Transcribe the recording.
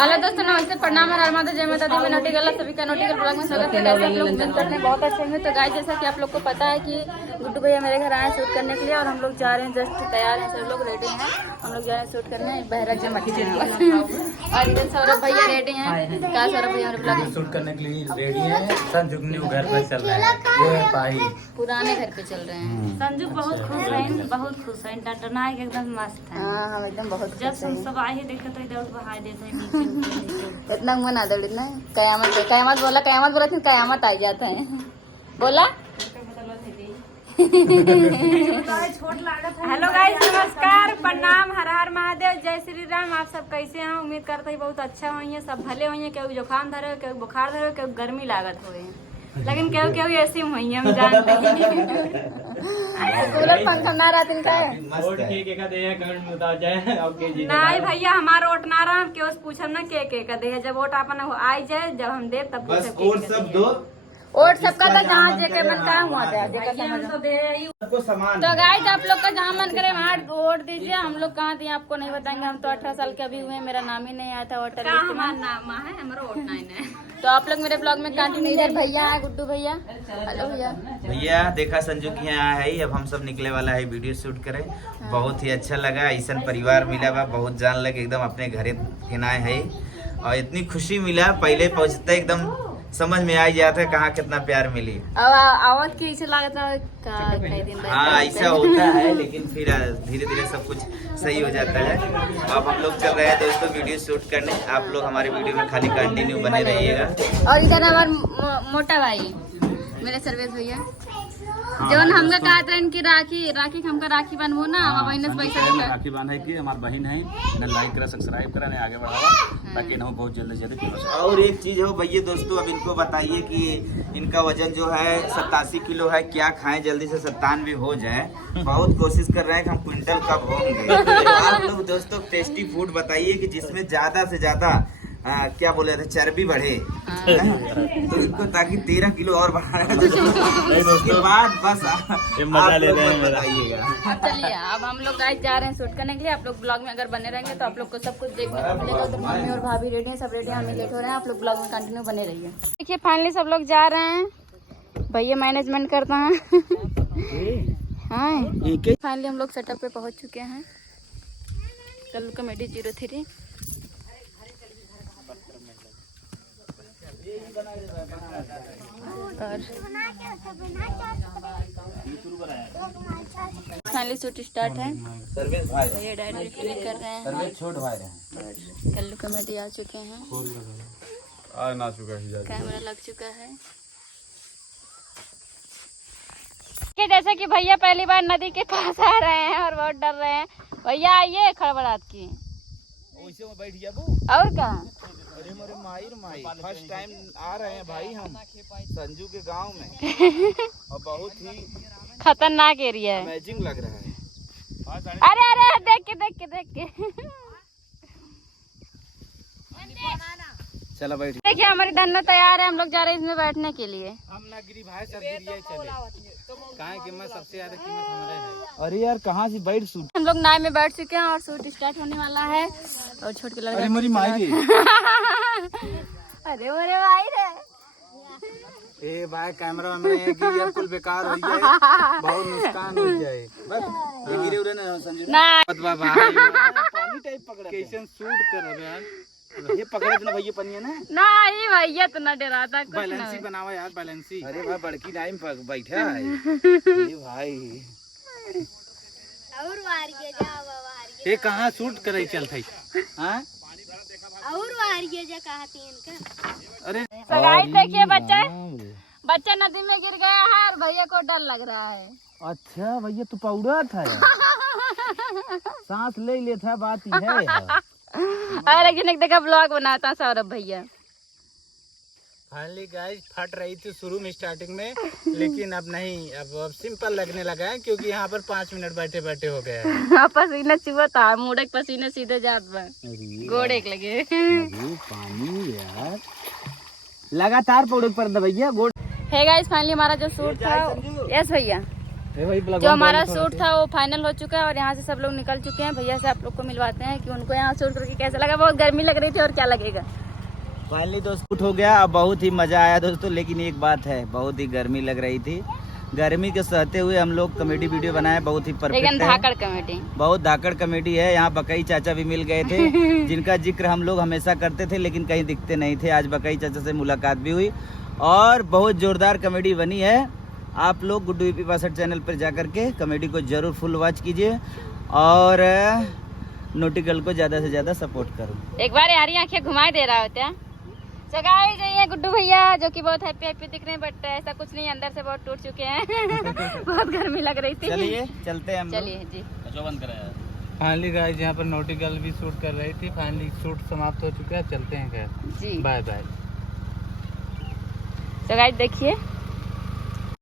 Hello दोस्तों, नमस्ते, प्रणाम, हर माता, जय माता दी। मैं नोटिकल सभी का नोटिकल ब्लॉग में स्वागत है। आप लोग उम्मीद करते हैं बहुत अच्छे होंगे। तो गाइस, जैसा कि आप लोग को पता है कि गुड्डू भैया मेरे घर आए शूट करने के लिए और हम लोग जा रहे हैं, जस्ट तैयार हैं, सब लोग रेडी हैं। हम लोग जा रहे हैं शूट करने, बहराज और इधर सौरभ भैया रेडी हैं। क्या सौरभ भैया हमारे ब्लॉग शूट करने के लिए रेडी है। संजू न्यू घर पर चल रहा है, ये पाई पुराने घर पे चल रहे हैं। संजू बहुत खुश है, बहुत खुश है। डटना एकदम मस्त है। हाँ, हम एकदम बहुत जब सब आए ही देखे तो इधर बहा देते हैं नीचे। इतना मना दो, इतना कयामत कयामत बोला थी, कयामत आ जाता है बोला। हेलो गाइस, नमस्कार, प्रणाम, हर हर महादेव, जय श्री राम। आप सब कैसे हैं? उम्मीद करते हैं बहुत अच्छा होइए, सब भले होइए। केहू जुकाम धरे, केहू बुखार धरे, केहू गर्मी लागत होए, लेकिन केहू ऐसे होइए, हम जानते हैं। कूलर पंखा ना रहती नहीं भैया, हमारा वोट ना रहा, केहू से पूछब ना के दे। जब वोट अपन आई जाए, जब हम दे तब बस और सब दो और सबका तो जहाँ जेके मन का हुआ तो गाइस, आप लोग का जहाँ मन करे वहाँ वोट दीजिए। हम लोग कहाँ दिए आपको नहीं बताएंगे। हम तो 18 साल के अभी हुए, मेरा नाम ही नहीं आया था वोटर लिस्ट में। नाम है हमारा वोट 9 है। तो आप लोग मेरे ब्लॉग में कंटिन्यू। इधर भैया है, गुड्डू भैया। हेलो भैया। भैया देखा संजू की यहाँ है। अब हम सब निकले वाला है वीडियो शूट करे। बहुत ही अच्छा लगा, ऐसा परिवार मिला बा, बहुत जान लगे एकदम अपने घरे किनाए है। और इतनी खुशी मिला, पहले पहुँचते एकदम समझ में आ जाता है कहाँ कितना प्यार मिली। अब आवाज की ऐसे लागत है। हाँ, ऐसा होता है, लेकिन फिर धीरे धीरे सब कुछ सही हो जाता है। अब हम लोग चल रहे हैं दोस्तों वीडियो शूट करने। आप लोग हमारे वीडियो में खाली कंटिन्यू बने रहिएगा। और इधर हमारे मोटा भाई मेरे सर्वेश भैया, जौन हमका कहा था इनकी राखी हमका राखी बनवो ना, हमारा बहन से पैसा देगा। राखी बांधा की हमार बहन है ना, लाइक करा, सब्सक्राइब करा, आगे बढ़ावा ताकि ना बहुत जल्दी से जल्दी। और एक चीज हो भैया दोस्तों, अब इनको बताइए कि इनका वजन जो है 87 किलो है। क्या खाएं जल्दी से 97 हो जाए। बहुत कोशिश कर रहे हैं कि हम क्विंटल कब होंगे। तो आप लोग दोस्तों टेस्टी फूड बताइए कि जिसमें ज्यादा से ज्यादा क्या बोले थे, चर्बी बढ़े। तो इनको ताकि 13 किलो और बढ़ाना। उसके बाद बस मजा ले रहे हैं, बताइएगा। चलिए, अब हम लोग गाइस जा रहे हैं शूट करने के लिए। आप लोग ब्लॉग में अगर बने रहेंगे तो आप लोग को सब कुछ देखने को मिलेगा। तो मम्मी और भाभी रेडी हैं, सब रेडी हैं, हमें लेट हो रहे हैं। आप लोग ब्लॉग में कंटिन्यू बने रहिए। देखिए, फाइनली सब लोग जा रहे हैं। भैया मैनेजमेंट करता है। हाँ, फाइनली हम लोग सेटअप पे पहुंच चुके हैं। कल कॉमेडी 03 और फाइनली शूट स्टार्ट है। ये डायरेक्ट क्लिक कर रहे हैं। छोट भाई कल्लू कॉमेडी आ चुके हैं, कैमरा लग चुका है। जैसे कि भैया पहली बार नदी के पास आ रहे हैं और बहुत डर रहे हैं। भैया आइए, खड़बड़ात की में बैठ जाबू। और क्या, अरे मोरे माई फर्स्ट टाइम आ रहे हैं भाई हम संजू के गांव में। और बहुत ही खतरनाक एरिया है, अमेजिंग लग रहा है। अरे देख के चलो बैठ। देखिए, हमारी डन्नो तैयार है। हम लोग जा रहे हैं इसमें बैठने के लिए। हम ना गिरी भाई सब गिरिए चले। कहाँ कीमत सबसे ज्यादा कीमत हमारे है। अरे यार कहाँ से बैठ शूट। हम लोग नाव में बैठ चुके हैं और शूट स्टार्ट होने वाला है। और छोट के लड़का, अरे मेरी माई अरे मेरे भाई रे, ए भाई कैमरा में है कि ये कुल बेकार हो जाए, बहुत नुकसान हो जाए। बस ये गिरे उरे ना संजू ना भाई पानी टाइप पकड़ा कैसे शूट कर रहे यार। ये पकड़े ना भैया पनिया ना। नहीं भैया, तो ना डराता कुछ बैलेंसी ना। बनावा यार, बैलेंसी। अरे भाई बड़की टाइम पर बैठा है ये भाई। और वारिये जा वारिये ये कहाँ शूट करे चलते हां और वारिये जा कहती इनका। अरे तो गाइस देखिए, बच्चा नदी में गिर गया है और भैया को डर लग रहा है। अच्छा भैया तू पौड़ा था यार। सांस ले लेता, बात ही है। और एक देखा ब्लॉग बनाता सौरभ भैया। फाइनली गाइस फट रही थी शुरू में स्टार्टिंग में, लेकिन अब नहीं, अब सिंपल लगने लगा है क्योंकि यहाँ पर 5 मिनट बैठे बैठे हो गया है। पसीना चुहता, मुड़े पसीने सीधे जात बा, गोड़े के लगे। पानी यार लगातार पौड़े पर भैया गोड़। हे गाइस, फाइनली हमारा जो शूट था। यस भैया, जो हमारा शूट था वो फाइनल हो चुका है और यहाँ से सब लोग निकल चुके हैं। भैया से आप लोग को मिलवाते हैं कि उनको यहाँ शूट करके कैसा लगा। बहुत गर्मी लग रही थी और क्या लगेगा। फाइनली दोस्त शूट हो गया। अब बहुत ही मजा आया दोस्तों, लेकिन एक बात है, बहुत ही गर्मी लग रही थी। गर्मी के सहते हुए हम लोग कॉमेडी वीडियो बनाए, बहुत ही परफेक्ट है। धाकड़ कॉमेडी, बहुत धाकड़ कॉमेडी है। यहाँ बकई चाचा भी मिल गए थे जिनका जिक्र हम लोग हमेशा करते थे लेकिन कहीं दिखते नहीं थे। आज बकई चाचा से मुलाकात भी हुई और बहुत जोरदार कॉमेडी बनी है। आप लोग गुड्डू यूपी 62 चैनल पर जाकर के कॉमेडी को जरूर फुल वॉच कीजिए और नोटिकल को ज्यादा से ज्यादा सपोर्ट करो। एक बार यार आंखें घुमाई दे रहा होता है। जगाए जाइए गुड्डू भैया जो कि बहुत हैप्पी दिख रहे हैं, बट ऐसा कुछ नहीं, अंदर से बहुत टूट चुके हैं। बहुत गर्मी लग रही थी। चलिए चलते हैं हम। चलिए जी, जो बंद कराया फाइनली गाइस यहाँ पर नोटिकल भी शूट कर रही थी। फाइनली शूट समाप्त हो चुका है, चलते हैं घर। जी बाय बाय। तो गाइस देखिए